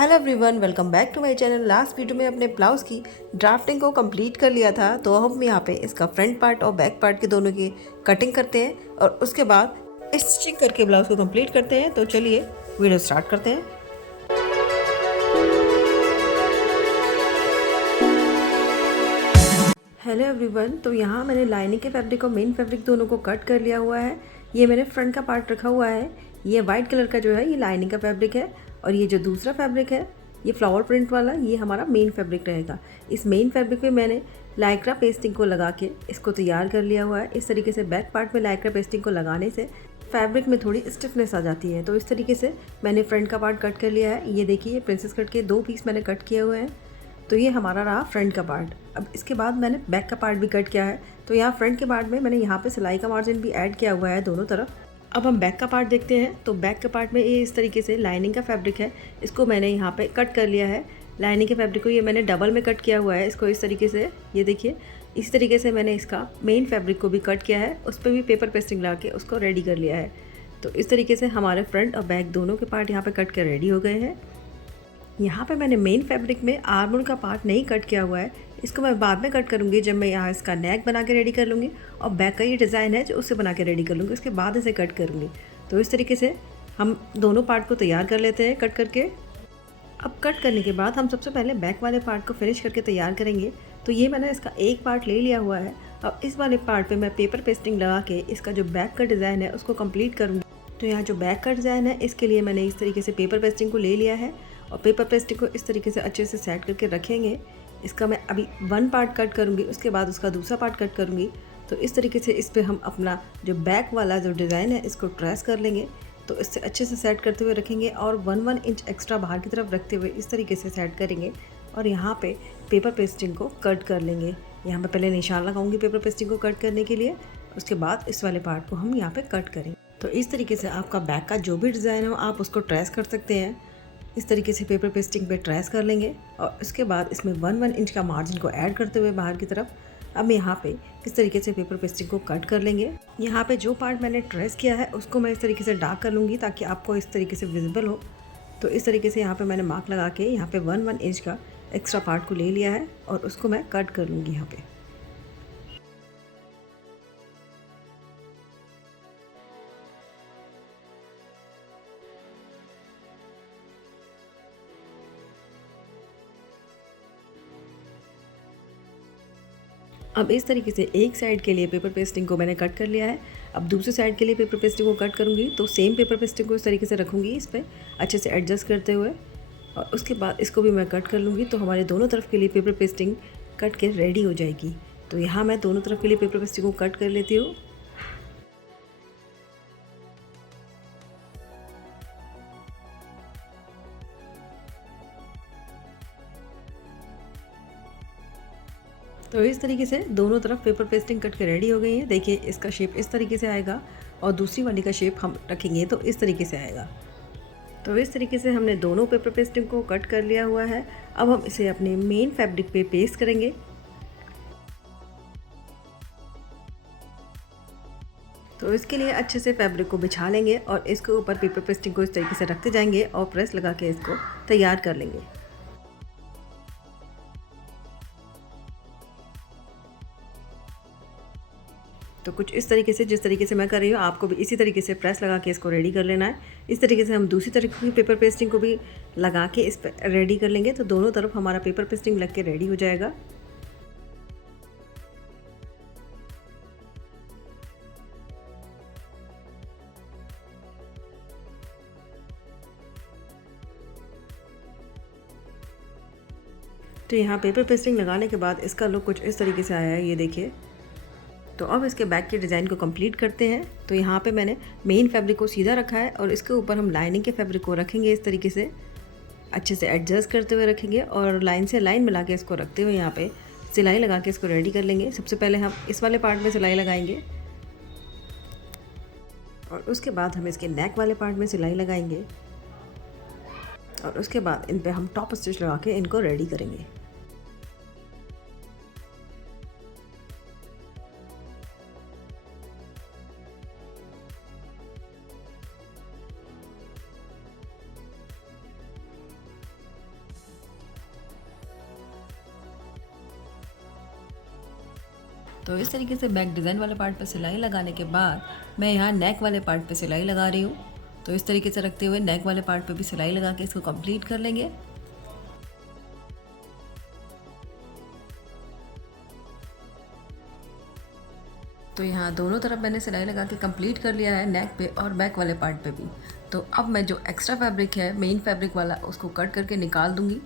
Hello everyone, welcome back to my channel. Last video में अपने blouse की drafting को कंप्लीट कर लिया था, तो अब हम यहाँ पे इसका फ्रंट पार्ट और बैक पार्ट के दोनों की कटिंग करते हैं और उसके बाद स्टिचिंग करके ब्लाउज़ को कंप्लीट करते हैं। तो चलिए वीडियो स्टार्ट करते हैं। हेलो एवरीवन, तो यहाँ मैंने लाइनिंग के फैब्रिक और मेन फैब्रिक दोनों को कट कर लिया हुआ है। ये मैंने फ्रंट का पार्ट रखा हुआ है। ये वाइट कलर का जो है ये लाइनिंग का फैब्रिक है और ये जो दूसरा फैब्रिक है ये फ्लावर प्रिंट वाला, ये हमारा मेन फैब्रिक रहेगा। इस मेन फैब्रिक में मैंने लाइक्रा पेस्टिंग को लगा के इसको तैयार कर लिया हुआ है। इस तरीके से बैक पार्ट में लाइक्रा पेस्टिंग को लगाने से फैब्रिक में थोड़ी स्टिफनेस आ जाती है। तो इस तरीके से मैंने फ्रंट का पार्ट कट कर लिया है। ये देखिए प्रिंसेस कट के 2 पीस मैंने कट किए हुए हैं। तो ये हमारा रहा फ्रंट का पार्ट। अब इसके बाद मैंने बैक का पार्ट भी कट किया है। तो यहाँ फ्रंट के पार्ट में मैंने यहाँ पे सिलाई का मार्जिन भी ऐड किया हुआ है दोनों तरफ। अब हम बैक का पार्ट देखते हैं। तो बैक के पार्ट में ये इस तरीके से लाइनिंग का फैब्रिक है, इसको मैंने यहाँ पे कट कर लिया है। लाइनिंग के फैब्रिक को ये मैंने डबल में कट किया हुआ है, इसको इस तरीके से। ये देखिए इस तरीके से मैंने इसका मेन फैब्रिक को भी कट किया है, उस पर भी पेपर पेस्टिंग ला के उसको रेडी कर लिया है। तो इस तरीके से हमारे फ्रंट और बैक दोनों के पार्ट यहाँ पर कट कर रेडी हो गए हैं। यहाँ पे मैंने मेन फैब्रिक में आर्मोल का पार्ट नहीं कट किया हुआ है, इसको मैं बाद में कट करूँगी जब मैं यहाँ इसका नेक बना के रेडी कर लूँगी और बैक का ये डिज़ाइन है जो उससे बना के रेडी कर लूँगी, उसके बाद इसे कट करूँगी। तो इस तरीके से हम दोनों पार्ट को तैयार कर लेते हैं कट करके। अब कट करने के बाद हम सबसे पहले बैक वाले पार्ट को फिनिश करके तैयार करेंगे। तो ये मैंने इसका एक पार्ट ले लिया हुआ है। अब इस वाले पार्ट पे मैं पेपर पेस्टिंग लगा के इसका जो बैक का डिज़ाइन है उसको कंप्लीट करूँगी। तो यहाँ जो बैक का डिज़ाइन है इसके लिए मैंने इस तरीके से पेपर पेस्टिंग को ले लिया है और पेपर पेस्टिंग को इस तरीके से अच्छे से सेट करके रखेंगे। इसका मैं अभी 1 पार्ट कट करूँगी, उसके बाद उसका दूसरा पार्ट कट करूँगी। तो इस तरीके से इस पर हम अपना जो बैक वाला जो डिज़ाइन है इसको ट्रेस कर लेंगे। तो इससे अच्छे से सेट करते हुए रखेंगे और 1 इंच एक्स्ट्रा बाहर की तरफ रखते हुए इस तरीके से सेट करेंगे और यहाँ पे पेपर पेस्टिंग को कट कर लेंगे। यहाँ पे पहले निशान लगाऊंगी पेपर पेस्टिंग को कट करने के लिए, उसके बाद इस वाले पार्ट को हम यहाँ पे कट करेंगे। तो इस तरीके से आपका बैक का जो भी डिज़ाइन हो आप उसको ट्रेस कर सकते हैं। इस तरीके से पेपर पेस्टिंग पे ट्रेस कर लेंगे और उसके बाद इसमें 1 इंच का मार्जिन को ऐड करते हुए बाहर की तरफ अब यहाँ पे इस तरीके से पेपर पेस्टिंग को कट कर लेंगे। यहाँ पे जो पार्ट मैंने ट्रेस किया है उसको मैं इस तरीके से डार्क कर लूँगी ताकि आपको इस तरीके से विजिबल हो। तो इस तरीके से यहाँ पे मैंने मार्क लगा के यहाँ पे 1 इंच का एक्स्ट्रा पार्ट को ले लिया है और उसको मैं कट कर लूँगी यहाँ पे। अब इस तरीके से एक साइड के लिए पेपर पेस्टिंग को मैंने कट कर लिया है। अब दूसरी साइड के लिए पेपर पेस्टिंग को कट करूँगी। तो सेम पेपर पेस्टिंग को इस तरीके से रखूँगी इस पर अच्छे से एडजस्ट करते हुए और उसके बाद इसको भी मैं कट कर लूँगी। तो हमारे दोनों तरफ के लिए पेपर पेस्टिंग कट के रेडी हो जाएगी। तो यहाँ मैं दोनों तरफ के लिए पेपर पेस्टिंग को कट कर लेती हूँ। तो इस तरीके से दोनों तरफ पेपर पेस्टिंग कट के रेडी हो गई है। देखिए इसका शेप इस तरीके से आएगा और दूसरी वाली का शेप हम रखेंगे तो इस तरीके से आएगा। तो इस तरीके से हमने दोनों पेपर पेस्टिंग को कट कर लिया हुआ है। अब हम इसे अपने मेन फैब्रिक पे पेस्ट करेंगे। तो इसके लिए अच्छे से फैब्रिक को बिछा लेंगे और इसके ऊपर पेपर पेस्टिंग को इस तरीके से रखते जाएंगे और प्रेस लगा के इसको तैयार कर लेंगे। तो कुछ इस तरीके से जिस तरीके से मैं कर रही हूँ आपको भी इसी तरीके से प्रेस लगा के इसको रेडी कर लेना है। इस तरीके से हम दूसरी तरफ की पेपर पेस्टिंग को भी लगा के इस पर रेडी कर लेंगे। तो दोनों तरफ हमारा पेपर पेस्टिंग लग के रेडी हो जाएगा। तो यहाँ पेपर पेस्टिंग लगाने के बाद इसका लुक कुछ इस तरीके से आया है, ये देखिए। तो अब इसके बैक के डिज़ाइन को कंप्लीट करते हैं। तो यहाँ पे मैंने मेन फैब्रिक को सीधा रखा है और इसके ऊपर हम लाइनिंग के फैब्रिक को रखेंगे इस तरीके से अच्छे से एडजस्ट करते हुए रखेंगे और लाइन से लाइन मिला के इसको रखते हुए यहाँ पे सिलाई लगा के इसको रेडी कर लेंगे। सबसे पहले हम इस वाले पार्ट में सिलाई लगाएंगे और उसके बाद हम इसके नेक वाले पार्ट में सिलाई लगाएंगे और उसके बाद इन पर हम टॉप स्टिच लगा के इनको रेडी करेंगे। तो इस तरीके से बैक डिज़ाइन वाले पार्ट पे सिलाई लगाने के बाद मैं यहाँ नेक वाले पार्ट पे सिलाई लगा रही हूँ। तो इस तरीके से रखते हुए नेक वाले पार्ट पे भी सिलाई लगा के इसको कंप्लीट कर लेंगे। तो यहाँ दोनों तरफ मैंने सिलाई लगा के कंप्लीट कर लिया है, नेक पे और बैक वाले पार्ट पे भी। तो अब मैं जो एक्स्ट्रा फैब्रिक है मेन फैब्रिक वाला, उसको कट करके निकाल दूँगी।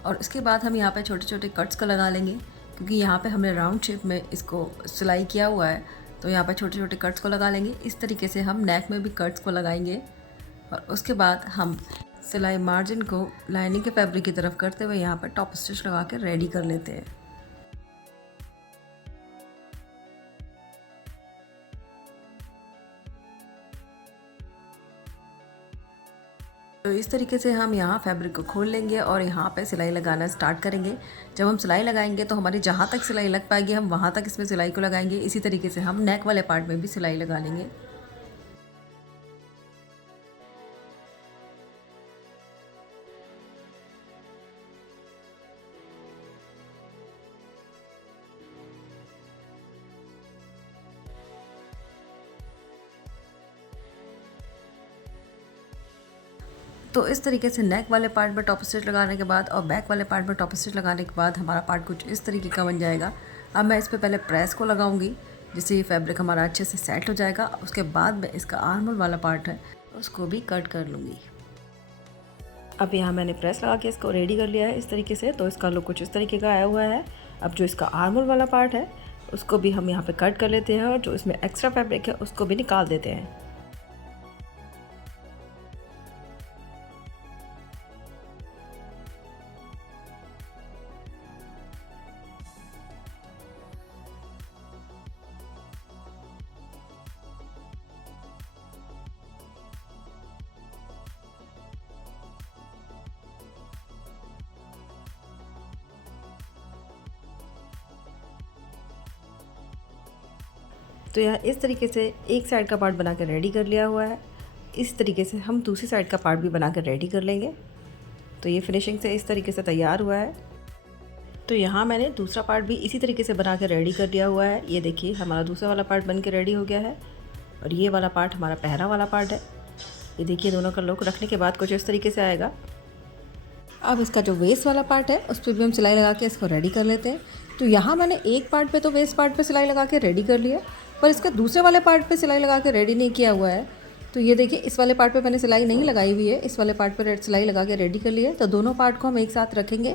और इसके बाद हम यहाँ पे छोटे छोटे कट्स को लगा लेंगे, क्योंकि यहाँ पे हमने राउंड शेप में इसको सिलाई किया हुआ है। तो यहाँ पे छोटे छोटे कट्स को लगा लेंगे। इस तरीके से हम नेक में भी कट्स को लगाएंगे और उसके बाद हम सिलाई मार्जिन को लाइनिंग के फैब्रिक की तरफ करते हुए यहाँ पर टॉप स्टिच लगा के रेडी कर लेते हैं। तो इस तरीके से हम यहाँ फैब्रिक को खोल लेंगे और यहाँ पे सिलाई लगाना स्टार्ट करेंगे। जब हम सिलाई लगाएंगे तो हमारी जहाँ तक सिलाई लग पाएगी हम वहाँ तक इसमें सिलाई को लगाएंगे। इसी तरीके से हम नेक वाले पार्ट में भी सिलाई लगा लेंगे। तो इस तरीके से नेक वाले पार्ट में टॉप स्टिच लगाने के बाद और बैक वाले पार्ट में टॉप स्टिच लगाने के बाद हमारा पार्ट कुछ इस तरीके का बन जाएगा। अब मैं इस पर पहले प्रेस को लगाऊंगी, जिससे ये फैब्रिक हमारा अच्छे से सेट हो जाएगा। उसके बाद मैं इसका आर्म होल वाला पार्ट है उसको भी कट कर लूँगी। अब यहाँ मैंने प्रेस लगा के इसको रेडी कर लिया है इस तरीके से। तो इसका लुक कुछ इस तरीके का आया हुआ है। अब जो इसका आर्म होल वाला पार्ट है उसको भी हम यहाँ पर कट कर लेते हैं और जो इसमें एक्स्ट्रा फैब्रिक है उसको भी निकाल देते हैं। तो यहाँ इस तरीके से एक साइड का पार्ट बना कर रेडी कर लिया हुआ है। इस तरीके से हम दूसरी साइड का पार्ट भी बना कर रेडी कर लेंगे। तो ये फिनिशिंग से इस तरीके से तैयार हुआ है। तो यहाँ मैंने दूसरा पार्ट भी इसी तरीके से बना कर रेडी कर लिया हुआ है। ये देखिए हमारा दूसरा वाला पार्ट बन के रेडी हो गया है और ये वाला पार्ट हमारा पहला वाला पार्ट है। ये देखिए दोनों का लुक रखने के बाद कुछ इस तरीके से आएगा। अब इसका जो वेस्ट वाला पार्ट है उस पर भी हम सिलाई लगा के इसको रेडी कर लेते हैं। तो यहाँ मैंने एक पार्ट पे तो वेस्ट पार्ट पे सिलाई लगा के रेडी कर लिया, पर इसका दूसरे वाले पार्ट पे सिलाई लगा के रेडी नहीं किया हुआ है। तो ये देखिए इस वाले पार्ट पे मैंने सिलाई नहीं लगाई हुई है, इस वाले पार्ट पे रेड सिलाई लगा के रेडी कर लिया है। तो दोनों पार्ट को हम एक साथ रखेंगे,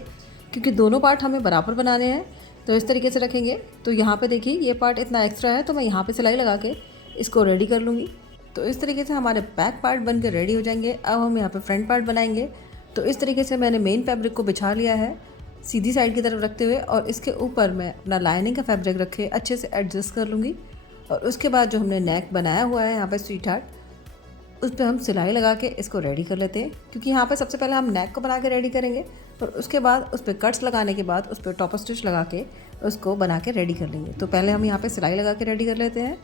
क्योंकि दोनों पार्ट हमें बराबर बनाने हैं। तो इस तरीके से रखेंगे। तो यहाँ पर देखिए ये पार्ट इतना एक्स्ट्रा है, तो मैं यहाँ पर सिलाई लगा के इसको रेडी कर लूँगी। तो इस तरीके से हमारे बैक पार्ट बन के रेडी हो जाएंगे। अब हम यहाँ पर फ्रंट पार्ट बनाएंगे। तो इस तरीके से मैंने मेन फैब्रिक को बिछा लिया है सीधी साइड की तरफ रखते हुए, और इसके ऊपर मैं अपना लाइनिंग का फैब्रिक रखे अच्छे से एडजस्ट कर लूँगी। और उसके बाद जो हमने नेक बनाया हुआ है यहाँ पे स्वीट हार्ट, उस पर हम सिलाई लगा के इसको रेडी कर लेते हैं, क्योंकि यहाँ पे सबसे पहले हम नेक को बना के रेडी करेंगे और उसके बाद उस पर कट्स लगाने के बाद उस पर टॉप स्टिच लगा के उसको बना के रेडी कर लेंगे। तो पहले हम यहाँ पे सिलाई लगा के रेडी कर लेते हैं।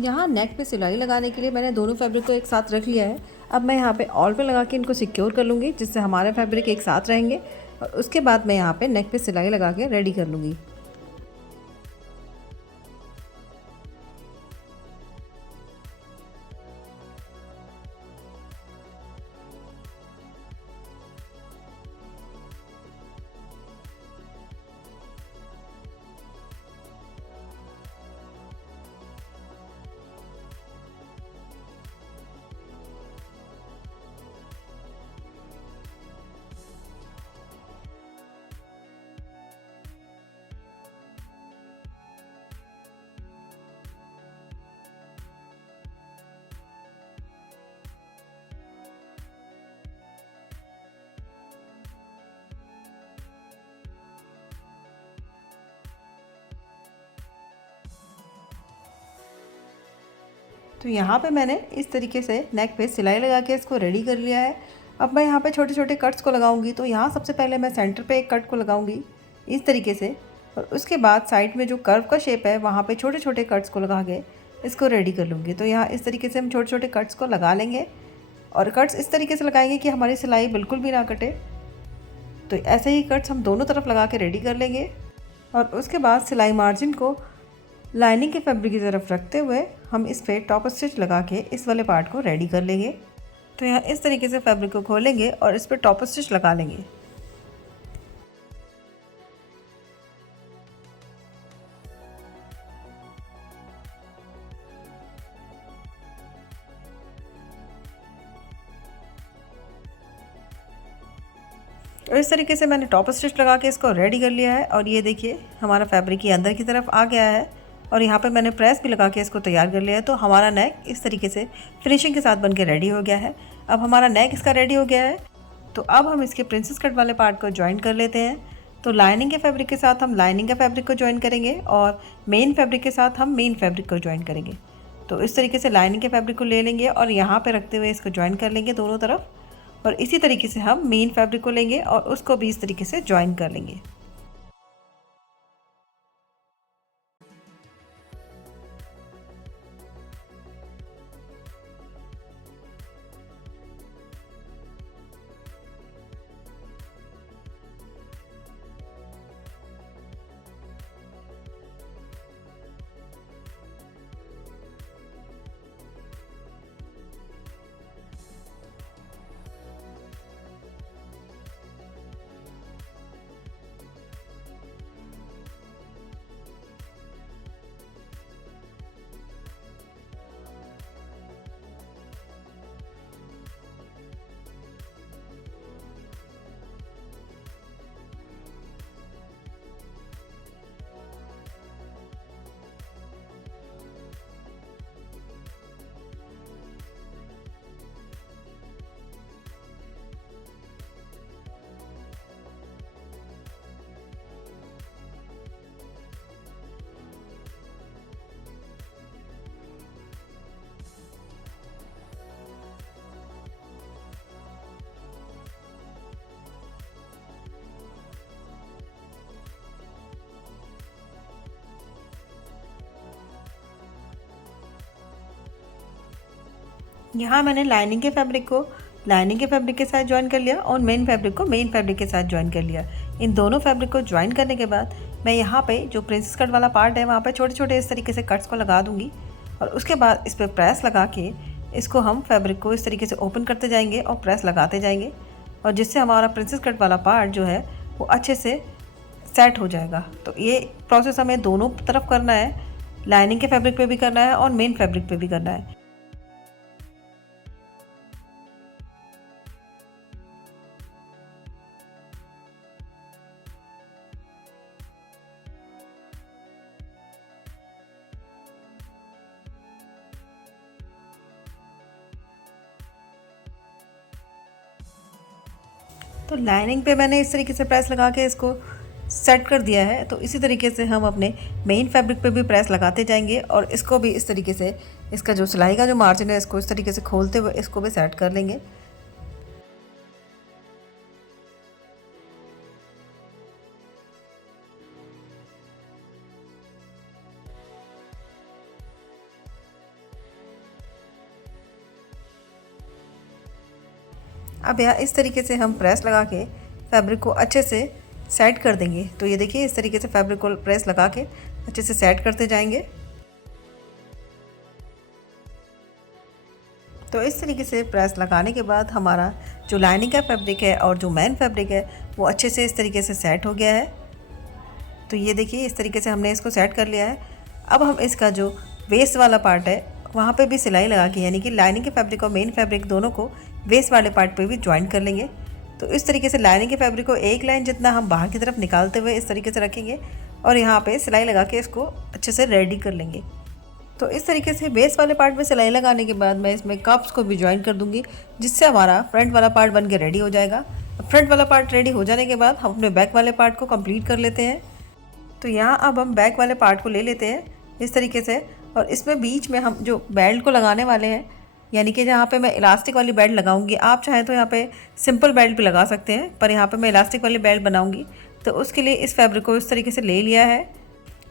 यहाँ नेक पे सिलाई लगाने के लिए मैंने दोनों फैब्रिक को एक साथ रख लिया है। अब मैं यहाँ पे ऑल पे लगा के इनको सिक्योर कर लूँगी, जिससे हमारे फैब्रिक एक साथ रहेंगे। और उसके बाद मैं यहाँ पे नेक पे सिलाई लगा के रेडी कर लूँगी। तो यहाँ पे मैंने इस तरीके से नेक पे सिलाई लगा के इसको रेडी कर लिया है। अब मैं यहाँ पे छोटे छोटे कट्स को लगाऊंगी। तो यहाँ सबसे पहले मैं सेंटर पे एक कट को लगाऊंगी इस तरीके से, और उसके बाद साइड में जो कर्व का शेप है वहाँ पे छोटे छोटे कट्स को लगा के इसको रेडी कर लूँगी। तो यहाँ इस तरीके से हम छोटे छोटे कट्स को लगा लेंगे और कट्स इस तरीके से लगाएंगे कि हमारी सिलाई बिल्कुल भी ना कटे। तो ऐसे ही कट्स हम दोनों तरफ लगा के रेडी कर लेंगे और उसके बाद सिलाई मार्जिन को लाइनिंग के फैब्रिक की तरफ रखते हुए हम इस पर टॉप स्टिच लगा के इस वाले पार्ट को रेडी कर लेंगे। तो यहाँ इस तरीके से फैब्रिक को खोलेंगे और इस पर टॉप स्टिच लगा लेंगे। और इस तरीके से मैंने टॉप स्टिच लगा के इसको रेडी कर लिया है और ये देखिए हमारा फैब्रिक ये अंदर की तरफ आ गया है और यहाँ पे मैंने प्रेस भी लगा के इसको तैयार कर लिया है। तो हमारा नेक इस तरीके से फिनिशिंग के साथ बन के रेडी हो गया है। अब हमारा नेक इसका रेडी हो गया है। तो अब हम इसके प्रिंसेस कट वाले पार्ट को ज्वाइन कर लेते हैं। तो लाइनिंग के फैब्रिक के साथ हम लाइनिंग के फैब्रिक को ज्वाइन करेंगे और मेन फैब्रिक के साथ हम मेन फैब्रिक को ज्वाइन करेंगे। तो इस तरीके से लाइनिंग के फैब्रिक को ले लेंगे और यहाँ पर रखते हुए इसको ज्वाइन कर लेंगे दोनों तरफ। और इसी तरीके से हम मेन फैब्रिक को लेंगे और उसको भी इस तरीके से ज्वाइन कर लेंगे। यहाँ मैंने लाइनिंग के फैब्रिक को लाइनिंग के फैब्रिक के साथ ज्वाइन कर लिया और मेन फैब्रिक को मेन फैब्रिक के साथ ज्वाइन कर लिया। इन दोनों फैब्रिक को ज्वाइन करने के बाद मैं यहाँ पे जो प्रिंसेस कट वाला पार्ट है वहाँ पे छोटे छोटे इस तरीके से कट्स को लगा दूँगी और उसके बाद इस पर प्रेस लगा के इसको हम फैब्रिक को इस तरीके से ओपन करते जाएंगे और प्रेस लगाते जाएंगे और जिससे हमारा प्रिंसेस कट वाला पार्ट जो है वो अच्छे से सेट हो जाएगा। तो ये प्रोसेस हमें दोनों तरफ करना है, लाइनिंग के फैब्रिक पे भी करना है और मेन फैब्रिक पे भी करना है। तो लाइनिंग पे मैंने इस तरीके से प्रेस लगा के इसको सेट कर दिया है। तो इसी तरीके से हम अपने मेन फैब्रिक पे भी प्रेस लगाते जाएंगे और इसको भी इस तरीके से इसका जो सिलाई का जो मार्जिन है इसको इस तरीके से खोलते हुए इसको भी सेट कर लेंगे। अब यहाँ इस तरीके से हम प्रेस लगा के फैब्रिक को अच्छे से सेट कर देंगे। तो ये देखिए इस तरीके से फैब्रिक को प्रेस लगा के अच्छे से सेट करते जाएंगे। तो इस तरीके से प्रेस लगाने के बाद हमारा जो लाइनिंग का फैब्रिक है और जो मेन फैब्रिक है वो अच्छे से इस तरीके से सेट हो गया है। तो ये देखिए इस तरीके से हमने इसको सेट कर लिया है। अब हम इसका जो वेस्ट वाला पार्ट है वहाँ पे भी सिलाई लगा के यानी कि लाइनिंग के फैब्रिक और मेन फैब्रिक दोनों को वेस्ट वाले पार्ट पे भी ज्वाइन कर लेंगे। तो इस तरीके से लाइनिंग के फैब्रिक को एक लाइन जितना हम बाहर की तरफ निकालते हुए इस तरीके से रखेंगे और यहाँ पे सिलाई लगा के इसको अच्छे से रेडी कर लेंगे। तो इस तरीके से बेस वाले पार्ट में सिलाई लगाने के बाद मैं इसमें कप्स को भी ज्वाइन कर दूँगी जिससे हमारा फ्रंट वाला पार्ट बन के रेडी हो जाएगा। फ्रंट वाला पार्ट रेडी हो जाने के बाद हम अपने बैक वाले पार्ट को कंप्लीट कर लेते हैं। तो यहाँ अब हम बैक वाले पार्ट को ले लेते हैं इस तरीके से और इसमें बीच में हम जो बेल्ट को लगाने वाले हैं यानी कि जहाँ पे मैं इलास्टिक वाली बेल्ट लगाऊंगी, आप चाहें तो यहाँ पे सिंपल बेल्ट भी लगा सकते हैं पर यहाँ पे मैं इलास्टिक वाली बेल्ट बनाऊंगी। तो उसके लिए इस फैब्रिक को इस तरीके से ले लिया है।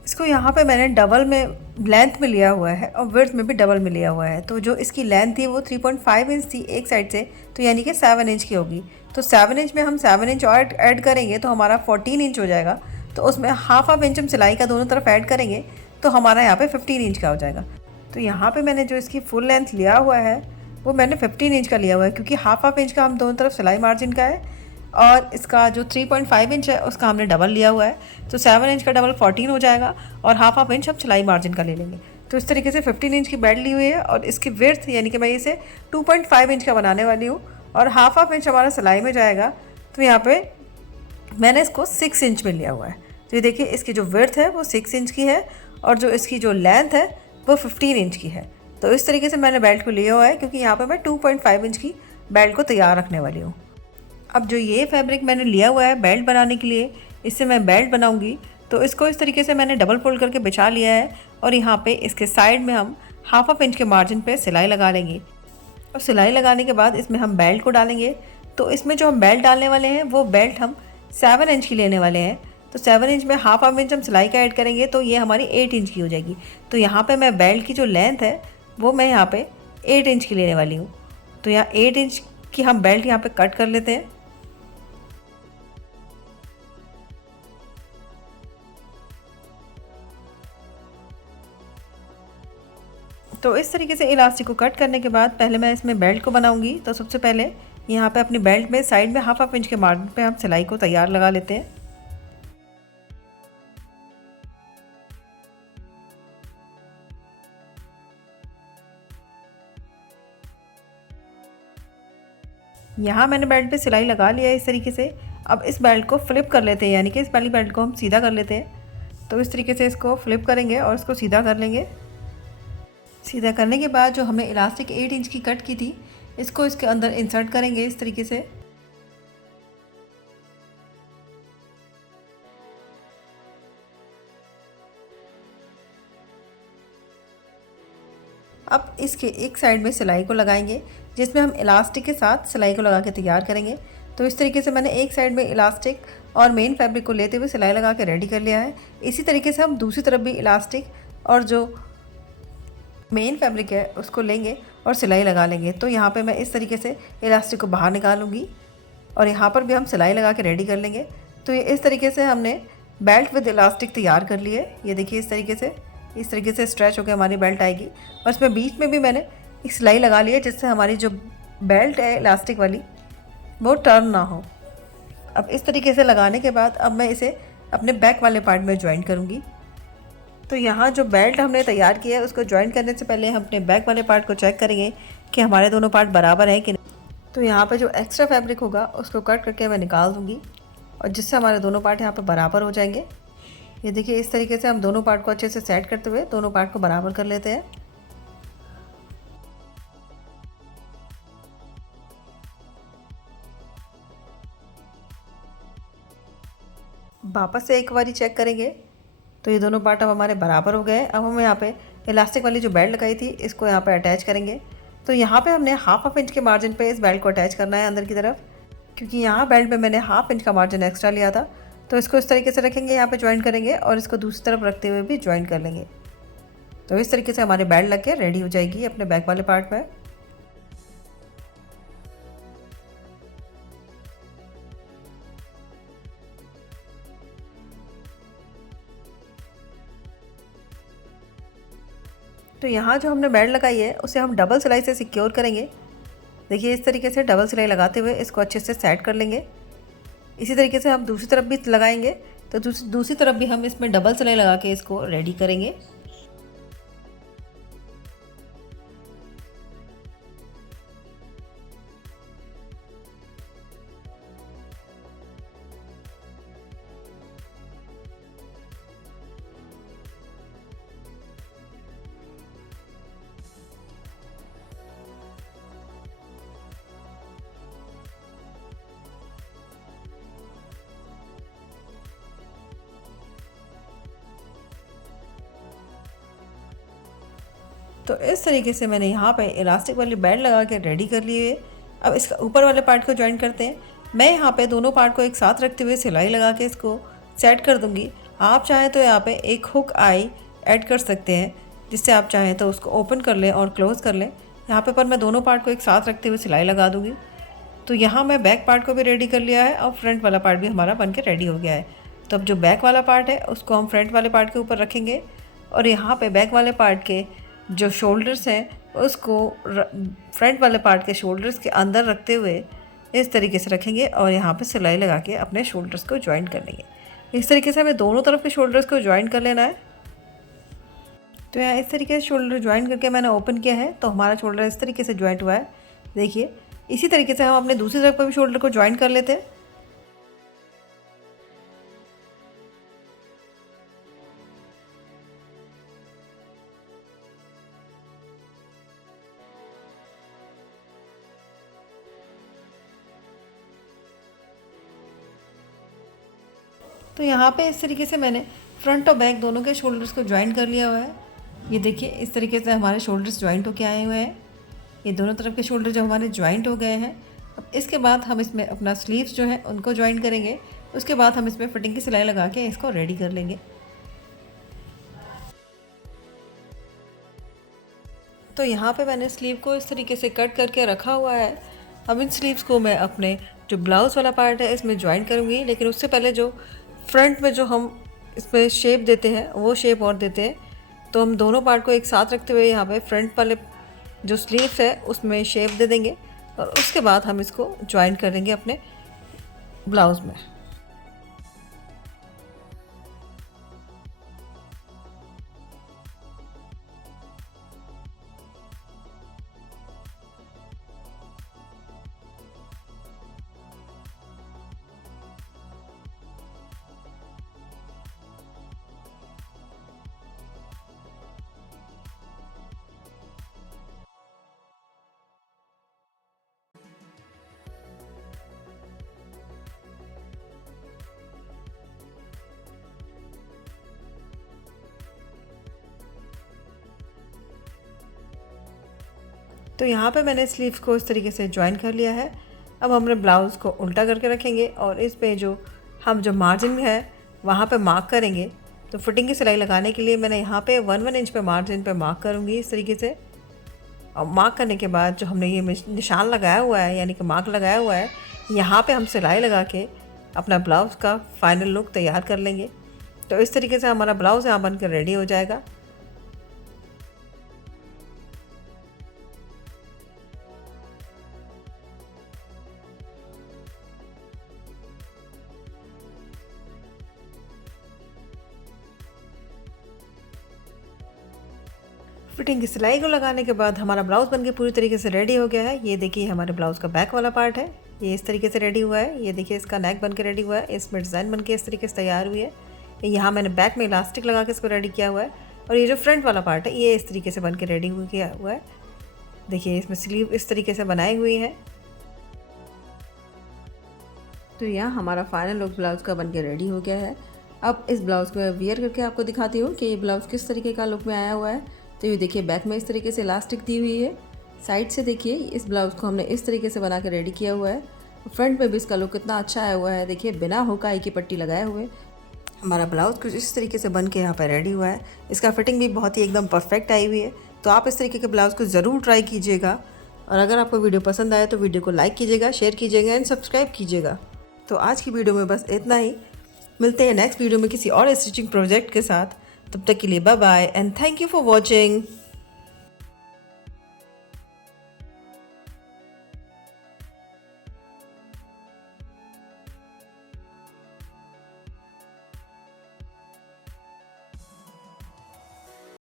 इसको यहाँ पे मैंने डबल में लेंथ में लिया हुआ है और विड्थ में भी डबल में लिया हुआ है। तो जो इसकी लेंथ थी वो 3.5 इंच थी एक साइड से, तो यानी कि 7 इंच की होगी। तो 7 इंच में हम 7 इंच और ऐड करेंगे तो हमारा 14 इंच हो जाएगा। तो उसमें हाफ इंच हम सिलाई का दोनों तरफ ऐड करेंगे तो हमारा यहाँ पे 15 इंच का हो जाएगा। तो यहाँ पे मैंने जो इसकी फुल लेंथ लिया हुआ है वो मैंने 15 इंच का लिया हुआ है, क्योंकि हाफ इंच का हम दोनों तरफ सिलाई मार्जिन का है और इसका जो 3.5 इंच है उसका हमने डबल लिया हुआ है। तो 7 इंच का डबल 14 हो जाएगा और हाफ इंच हम सिलाई मार्जिन का ले लेंगे। तो इस तरीके से 15 इंच की बेल्ट ली हुई है और इसकी विड्थ यानी कि मैं इसे 2.5 इंच का बनाने वाली हूँ और हाफ इंच हमारा सिलाई में जाएगा। तो यहाँ पे मैंने इसको 6 इंच में लिया हुआ है। तो ये देखिए इसकी जो विड्थ है वो 6 इंच की है और जो इसकी जो लेंथ है वो 15 इंच की है। तो इस तरीके से मैंने बेल्ट को लिया हुआ है, क्योंकि यहाँ पे मैं 2.5 इंच की बेल्ट को तैयार रखने वाली हूँ। अब जो ये फैब्रिक मैंने लिया हुआ है बेल्ट बनाने के लिए, इससे मैं बेल्ट बनाऊँगी, तो इसको इस तरीके से मैंने डबल फोल्ड करके बिछा लिया है और यहाँ पे इसके साइड में हम हाफ इंच के मार्जिन पे सिलाई लगा लेंगे। और सिलाई लगाने के बाद इसमें हम बेल्ट को डालेंगे। तो इसमें जो हम बेल्ट डालने वाले हैं वो बेल्ट हम 7 इंच की लेने वाले हैं। तो 7 इंच में हाफ इंच हम सिलाई का ऐड करेंगे तो ये हमारी 8 इंच की हो जाएगी। तो यहाँ पे मैं बेल्ट की जो लेंथ है वो मैं यहाँ पे 8 इंच की लेने वाली हूँ। तो यहाँ 8 इंच की हम बेल्ट यहाँ पे कट कर लेते हैं। तो इस तरीके से इलास्टिक को कट करने के बाद पहले मैं इसमें बेल्ट को बनाऊंगी। तो सबसे पहले यहाँ पे अपनी बेल्ट में साइड में हाफ इंच के मार्जिन पे हम सिलाई को तैयार लगा लेते हैं। यहाँ मैंने बेल्ट पे सिलाई लगा लिया है इस तरीके से। अब इस बेल्ट को फ्लिप कर लेते हैं, यानी कि इस पहली बेल्ट को हम सीधा कर लेते हैं। तो इस तरीके से इसको फ्लिप करेंगे और इसको सीधा कर लेंगे। सीधा करने के बाद जो हमने इलास्टिक 8 इंच की कट की थी इसको इसके अंदर इंसर्ट करेंगे इस तरीके से। अब इसके एक साइड में सिलाई को लगाएंगे, जिसमें हम इलास्टिक के साथ सिलाई को लगा के तैयार करेंगे। तो इस तरीके से मैंने एक साइड में इलास्टिक और मेन फैब्रिक को लेते हुए सिलाई लगा के रेडी कर लिया है। इसी तरीके से हम दूसरी तरफ भी इलास्टिक और जो मेन फैब्रिक है उसको लेंगे और सिलाई लगा लेंगे। तो यहाँ पे मैं इस तरीके से इलास्टिक को बाहर निकालूंगी और यहाँ पर भी हम सिलाई लगा के रेडी कर लेंगे। तो ये इस तरीके से हमने बेल्ट विद इलास्टिक तैयार कर ली है। ये देखिए इस तरीके से स्ट्रेच होकर हमारी बेल्ट आएगी और इसमें बीच में भी मैंने एक सिलाई लगा ली है, जिससे हमारी जो बेल्ट है इलास्टिक वाली वो टर्न ना हो। अब इस तरीके से लगाने के बाद अब मैं इसे अपने बैक वाले पार्ट में ज्वाइन करूँगी। तो यहाँ जो बेल्ट हमने तैयार किया है उसको ज्वाइन करने से पहले हम अपने बैक वाले पार्ट को चेक करेंगे कि हमारे दोनों पार्ट बराबर हैं कि नहीं। तो यहाँ पे जो एक्स्ट्रा फैब्रिक होगा उसको कट करके मैं निकाल दूँगी और जिससे हमारे दोनों पार्ट यहाँ पे बराबर हो जाएंगे। ये देखिए इस तरीके से हम दोनों पार्ट को अच्छे से सेट करते हुए दोनों पार्ट को बराबर कर लेते हैं। वापस से एक बारी चेक करेंगे तो ये दोनों पार्ट अब हमारे बराबर हो गए। अब हम यहाँ पे इलास्टिक वाली जो बेल्ट लगाई थी इसको यहाँ पे अटैच करेंगे। तो यहाँ पे हमने हाफ इंच के मार्जिन पे इस बेल्ट को अटैच करना है अंदर की तरफ, क्योंकि यहाँ बेल्ट में मैंने हाफ इंच का मार्जिन एक्स्ट्रा लिया था। तो इसको इस तरीके से रखेंगे, यहाँ पे ज्वाइन करेंगे और इसको दूसरी तरफ रखते हुए भी ज्वाइन कर लेंगे। तो इस तरीके से हमारी बेल्ट लग के रेडी हो जाएगी अपने बैक वाले पार्ट में। तो यहाँ जो हमने बेल्ट लगाई है उसे हम डबल सिलाई से सिक्योर करेंगे। देखिए इस तरीके से डबल सिलाई लगाते हुए इसको अच्छे से सेट कर लेंगे। इसी तरीके से हम दूसरी तरफ भी लगाएंगे। तो दूसरी तरफ भी हम इसमें डबल सिलाई लगा के इसको रेडी करेंगे। तो इस तरीके से मैंने यहाँ पे इलास्टिक वाली बेल्ट लगा के रेडी कर ली है। अब इसका ऊपर वाले पार्ट को ज्वाइन करते हैं। मैं यहाँ पे दोनों पार्ट को एक साथ रखते हुए सिलाई लगा के इसको सेट कर दूँगी आप चाहें तो यहाँ पे एक हुक आई ऐड कर सकते हैं, जिससे आप चाहें तो उसको ओपन कर लें और क्लोज़ कर लें। यहाँ पे पर मैं दोनों पार्ट को एक साथ रखते हुए सिलाई लगा दूँगी। तो यहाँ मैं बैक पार्ट को भी रेडी कर लिया है और फ्रंट वाला पार्ट भी हमारा बन के रेडी हो गया है। तो अब जो बैक वाला पार्ट है उसको हम फ्रंट वाले पार्ट के ऊपर रखेंगे और यहाँ पे बैक वाले पार्ट के जो शोल्डर्स हैं उसको फ्रंट वाले पार्ट के शोल्डर्स के अंदर रखते हुए इस तरीके से रखेंगे और यहाँ पे सिलाई लगा के अपने शोल्डर्स को ज्वाइन कर लेंगे। इस तरीके से हमें दोनों तरफ के शोल्डर्स को ज्वाइन कर लेना है। तो यहाँ इस तरीके से शोल्डर ज्वाइन करके मैंने ओपन किया है, तो हमारा शोल्डर इस तरीके से ज्वाइंट हुआ है। देखिए इसी तरीके से हम अपने दूसरी तरफ का भी शोल्डर को ज्वाइन कर लेते हैं। तो यहाँ पे इस तरीके से मैंने फ्रंट और बैक दोनों के शोल्डर्स को ज्वाइन कर लिया हुआ है। ये देखिए इस तरीके से हमारे शोल्डर्स ज्वाइंट होके आए हुए हैं। ये दोनों तरफ के शोल्डर जो हमारे ज्वाइंट हो गए हैं। अब इसके बाद हम इसमें अपना स्लीव्स जो है उनको ज्वाइन करेंगे। उसके बाद हम इसमें फिटिंग की सिलाई लगा के इसको रेडी कर लेंगे। तो यहाँ पे मैंने स्लीव को इस तरीके से कट करके रखा हुआ है। अब इन स्लीव्स को मैं अपने जो ब्लाउज़ वाला पार्ट है इसमें ज्वाइन करूँगी, लेकिन उससे पहले जो फ्रंट में जो हम इसमें शेप देते हैं वो शेप और देते हैं। तो हम दोनों पार्ट को एक साथ रखते हुए यहाँ पे फ्रंट वाले जो स्लीव्स है उसमें शेप दे देंगे और उसके बाद हम इसको ज्वाइन करेंगे अपने ब्लाउज़ में। तो यहाँ पे मैंने स्लीव्स को इस तरीके से ज्वाइन कर लिया है। अब हमने ब्लाउज़ को उल्टा करके रखेंगे और इस पे जो हम जो मार्जिन है वहाँ पे मार्क करेंगे। तो फिटिंग की सिलाई लगाने के लिए मैंने यहाँ पे 1 इंच पे मार्जिन पे मार्क करूँगी इस तरीके से। और मार्क करने के बाद जो हमने ये निशान लगाया हुआ है यानी कि मार्क लगाया हुआ है, यहाँ पे हम सिलाई लगा के अपना ब्लाउज़ का फाइनल लुक तैयार कर लेंगे। तो इस तरीके से हमारा ब्लाउज़ यहाँ बनकर रेडी हो जाएगा। फिटिंग की सिलाई को लगाने के बाद हमारा ब्लाउज़ बनके पूरी तरीके से रेडी हो गया है। ये देखिए हमारे ब्लाउज़ का बैक वाला पार्ट है, ये इस तरीके से रेडी हुआ है। ये देखिए इसका नेक बनके रेडी हुआ है, इसमें डिज़ाइन बनके इस तरीके से तैयार हुई है। यहाँ मैंने बैक में इलास्टिक लगा के इसको रेडी किया हुआ है और ये जो फ्रंट वाला पार्ट है ये इस तरीके से बनके रेडी किया हुआ है। देखिए इसमें स्लीव इस तरीके से बनाई हुई है। तो यहाँ हमारा फाइनल लुक ब्लाउज़ का बनके रेडी हो गया है। अब इस ब्लाउज़ को वियर करके आपको दिखाती हूँ कि ये ब्लाउज़ किस तरीके का लुक में आया हुआ है। तो ये देखिए बैक में इस तरीके से इलास्टिक दी हुई है। साइड से देखिए इस ब्लाउज़ को हमने इस तरीके से बना के रेडी किया हुआ है। फ्रंट में भी इसका लुक कितना अच्छा आया हुआ है। देखिए बिना हुकाई की पट्टी लगाए हुए हमारा ब्लाउज़ कुछ इस तरीके से बन के यहाँ पर रेडी हुआ है। इसका फिटिंग भी बहुत ही एकदम परफेक्ट आई हुई है। तो आप इस तरीके के ब्लाउज़ को ज़रूर ट्राई कीजिएगा और अगर आपको वीडियो पसंद आए तो वीडियो को लाइक कीजिएगा, शेयर कीजिएगा एंड सब्सक्राइब कीजिएगा। तो आज की वीडियो में बस इतना ही। मिलते हैं नेक्स्ट वीडियो में किसी और स्टिचिंग प्रोजेक्ट के साथ। तब तक के लिए bye bye and thank you for watching.